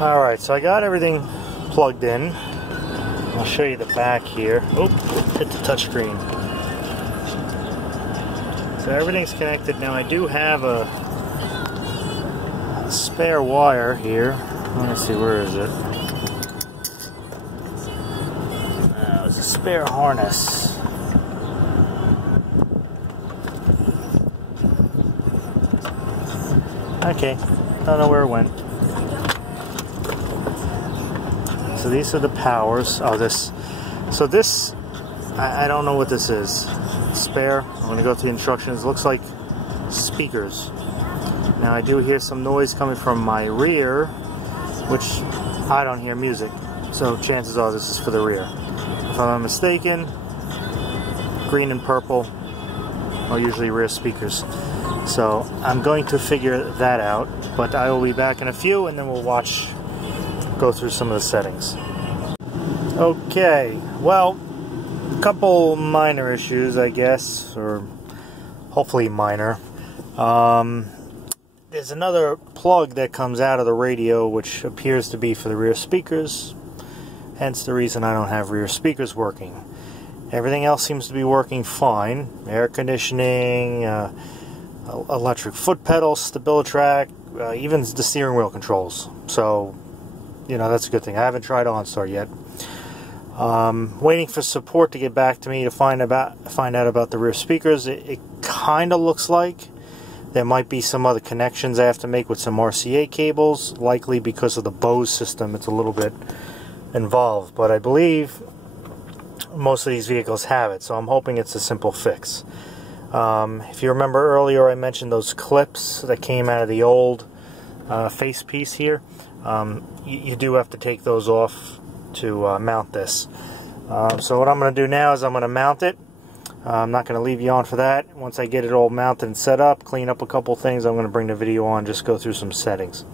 Alright, so I got everything plugged in. I'll show you the back here. Oh, hit the touchscreen. So everything's connected. Now I do have a spare wire here. Let me see, where is it? It's a spare harness. Okay, don't know where it went. So these are the powers. Oh, this. So this, I don't know what this is. Spare. I'm going to go through the instructions. It looks like speakers. Now I do hear some noise coming from my rear, which I don't hear music. So chances are this is for the rear. If I'm not mistaken, green and purple are usually rear speakers. So I'm going to figure that out, but I will be back in a few and then we'll go through some of the settings. Okay, well, a couple minor issues, I guess, or hopefully minor. There's another plug that comes out of the radio which appears to be for the rear speakers, hence the reason I don't have rear speakers working. Everything else seems to be working fine. Air conditioning, electric foot pedals, StabiliTrak, even the steering wheel controls. So, you know, that's a good thing. I haven't tried OnStar yet. Waiting for support to get back to me to find out about the rear speakers. It kind of looks like there might be some other connections I have to make with some RCA cables, likely because of the Bose system. It's a little bit involved, but I believe most of these vehicles have it, so I'm hoping it's a simple fix. If you remember earlier, I mentioned those clips that came out of the old face piece here. You do have to take those off to mount this. So what I'm going to do now is I'm going to mount it. I'm not going to leave you on for that. Once I get it all mounted and set up, clean up a couple things, I'm going to bring the video on, just go through some settings.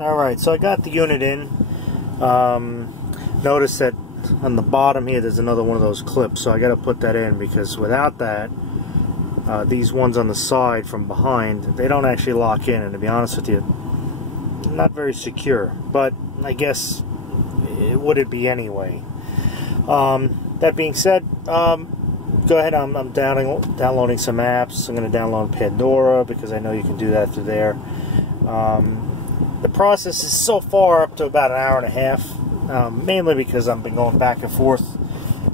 Alright, so I got the unit in. Notice that on the bottom here there's another one of those clips, so I got to put that in because without that, these ones on the side from behind, they don't actually lock in, and to be honest with you, not very secure, but I guess it would it be anyway. That being said, go ahead, I'm downloading some apps. I'm going to download Pandora because I know you can do that through there. The process is so far up to about an hour and a half, mainly because I've been going back and forth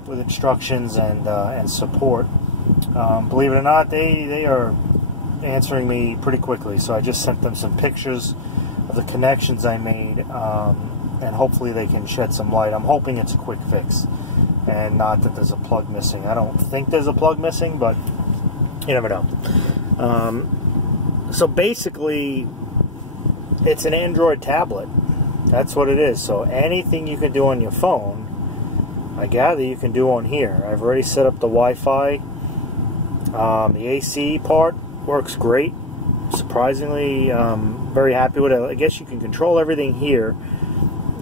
with instructions and support. Believe it or not, they are answering me pretty quickly, so I just sent them some pictures of the connections I made, and hopefully they can shed some light. I'm hoping it's a quick fix and not that there's a plug missing. I don't think there's a plug missing, but you never know. So basically, it's an Android tablet. That's what it is. So anything you can do on your phone, I gather you can do on here. I've already set up the Wi-Fi. The AC part works great. Surprisingly, very happy with it. I guess you can control everything here,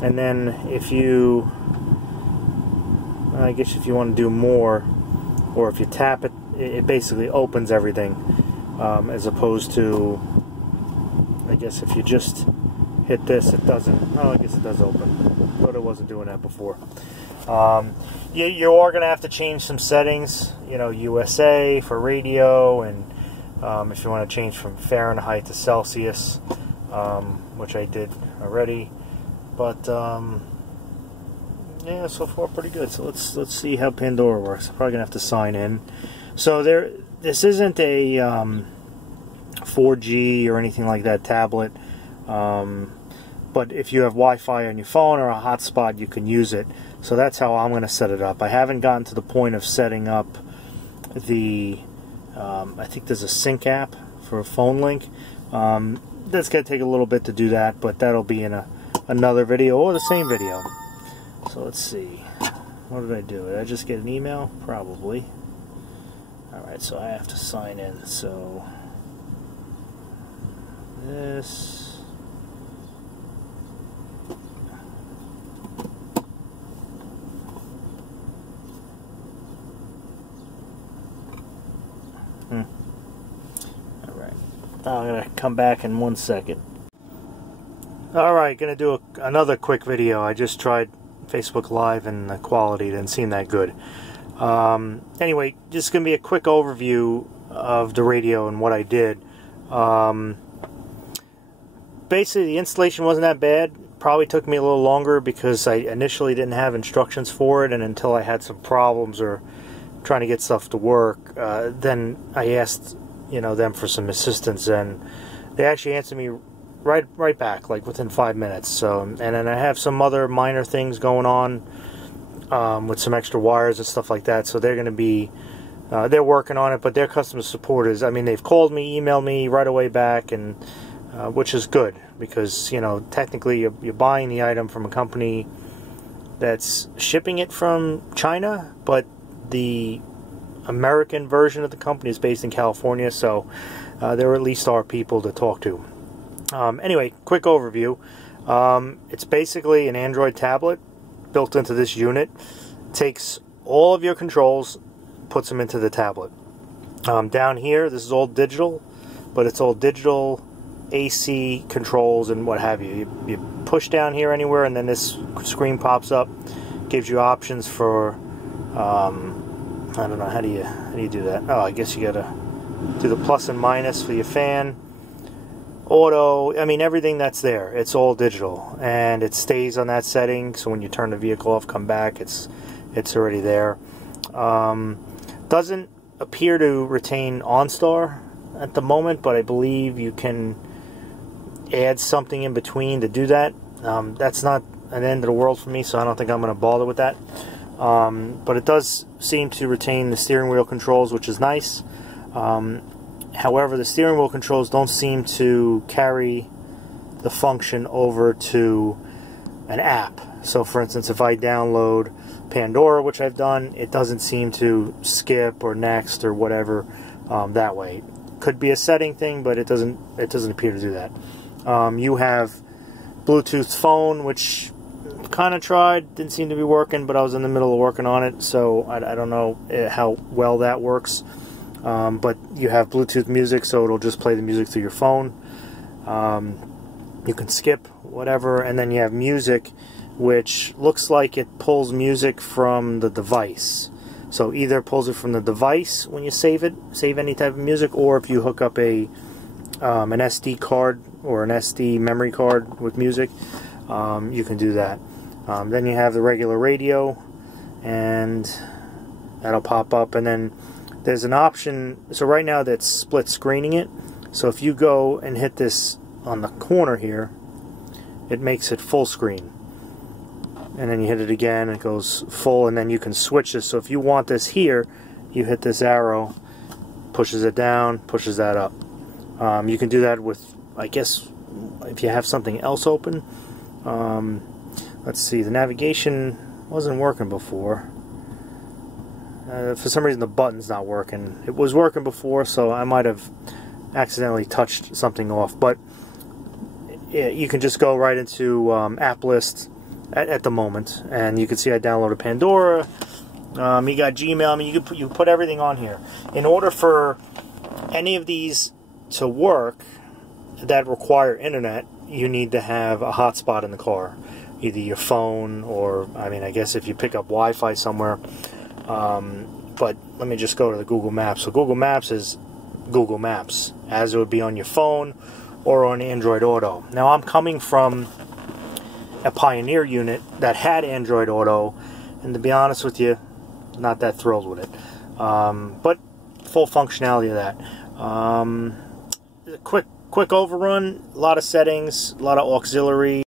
and then if you, I guess if you want to do more, or if you tap it, it basically opens everything, as opposed to, I guess if you just hit this, it doesn't. Oh, I guess it does open, but it wasn't doing that before. You are going to have to change some settings, you know, USA for radio, and if you want to change from Fahrenheit to Celsius, which I did already. But yeah, so far pretty good. So let's see how Pandora works. I'm probably gonna have to sign in. So this isn't a 4G or anything like that tablet, but if you have Wi-Fi on your phone or a hotspot, you can use it. So that's how I'm gonna set it up. I haven't gotten to the point of setting up the I think there's a sync app for a phone link. That's gonna take a little bit to do that, but that'll be in another video or the same video. So let's see. What did I do? Did I just get an email? Probably. Alright, so I have to sign in. So this. Alright. I'm going to come back in 1 second. Alright, gonna do another quick video. I just tried Facebook Live and the quality didn't seem that good. Anyway, just gonna be a quick overview of the radio and what I did. Basically, the installation wasn't that bad. Probably took me a little longer because I initially didn't have instructions for it, and until I had some problems or trying to get stuff to work, then I asked them for some assistance, and they actually answered me right back, like within 5 minutes. So, and then I have some other minor things going on with some extra wires and stuff like that. So they're going to be they're working on it, but their customer support is, I mean, they've called me, emailed me right away back, and which is good because technically you're buying the item from a company that's shipping it from China, but the American version of the company is based in California, so there at least are people to talk to. Anyway, quick overview. It's basically an Android tablet built into this unit. Takes all of your controls, puts them into the tablet. Down here, this is all digital, but it's all digital AC controls and what have you. You push down here anywhere, and then this screen pops up, gives you options for I don't know, how do you do that? Oh, I guess you gotta do the plus and minus for your fan. Auto, I mean, everything that's there, it's all digital, and it stays on that setting, so when you turn the vehicle off, come back, it's already there. Doesn't appear to retain OnStar at the moment, but I believe you can add something in between to do that. That's not an end of the world for me, so I don't think I'm going to bother with that. But it does seem to retain the steering wheel controls, which is nice. However, the steering wheel controls don't seem to carry the function over to an app. So for instance, if I download Pandora, which I've done, it doesn't seem to skip or next or whatever that way. Could be a setting thing, but it doesn't appear to do that. You have Bluetooth phone, which kind of tried, didn't seem to be working, but I was in the middle of working on it, so I don't know how well that works. But you have Bluetooth music, so it'll just play the music through your phone. You can skip whatever, and then you have music, which looks like it pulls music from the device. So either pulls it from the device when you save any type of music, or if you hook up an SD card or an SD memory card with music, you can do that. Then you have the regular radio, and that'll pop up, and then there's an option. So right now that's split screening it. So if you go and hit this on the corner here, it makes it full screen. And then you hit it again, it goes full, and then you can switch this. So if you want this here, you hit this arrow, pushes it down, pushes that up. You can do that with, I guess, if you have something else open. Let's see, the navigation wasn't working before. For some reason the button's not working. It was working before, so I might have accidentally touched something off. But you can just go right into app list at the moment, and you can see I downloaded Pandora. You got Gmail. I mean, you put everything on here. In order for any of these to work that require internet, you need to have a hotspot in the car, either your phone or, I mean, I guess if you pick up Wi-Fi somewhere. But let me just go to the Google Maps. So Google Maps is Google Maps, as it would be on your phone or on Android Auto. Now, I'm coming from a Pioneer unit that had Android Auto, and to be honest with you, not that thrilled with it. But full functionality of that. Quick overrun, a lot of settings, a lot of auxiliary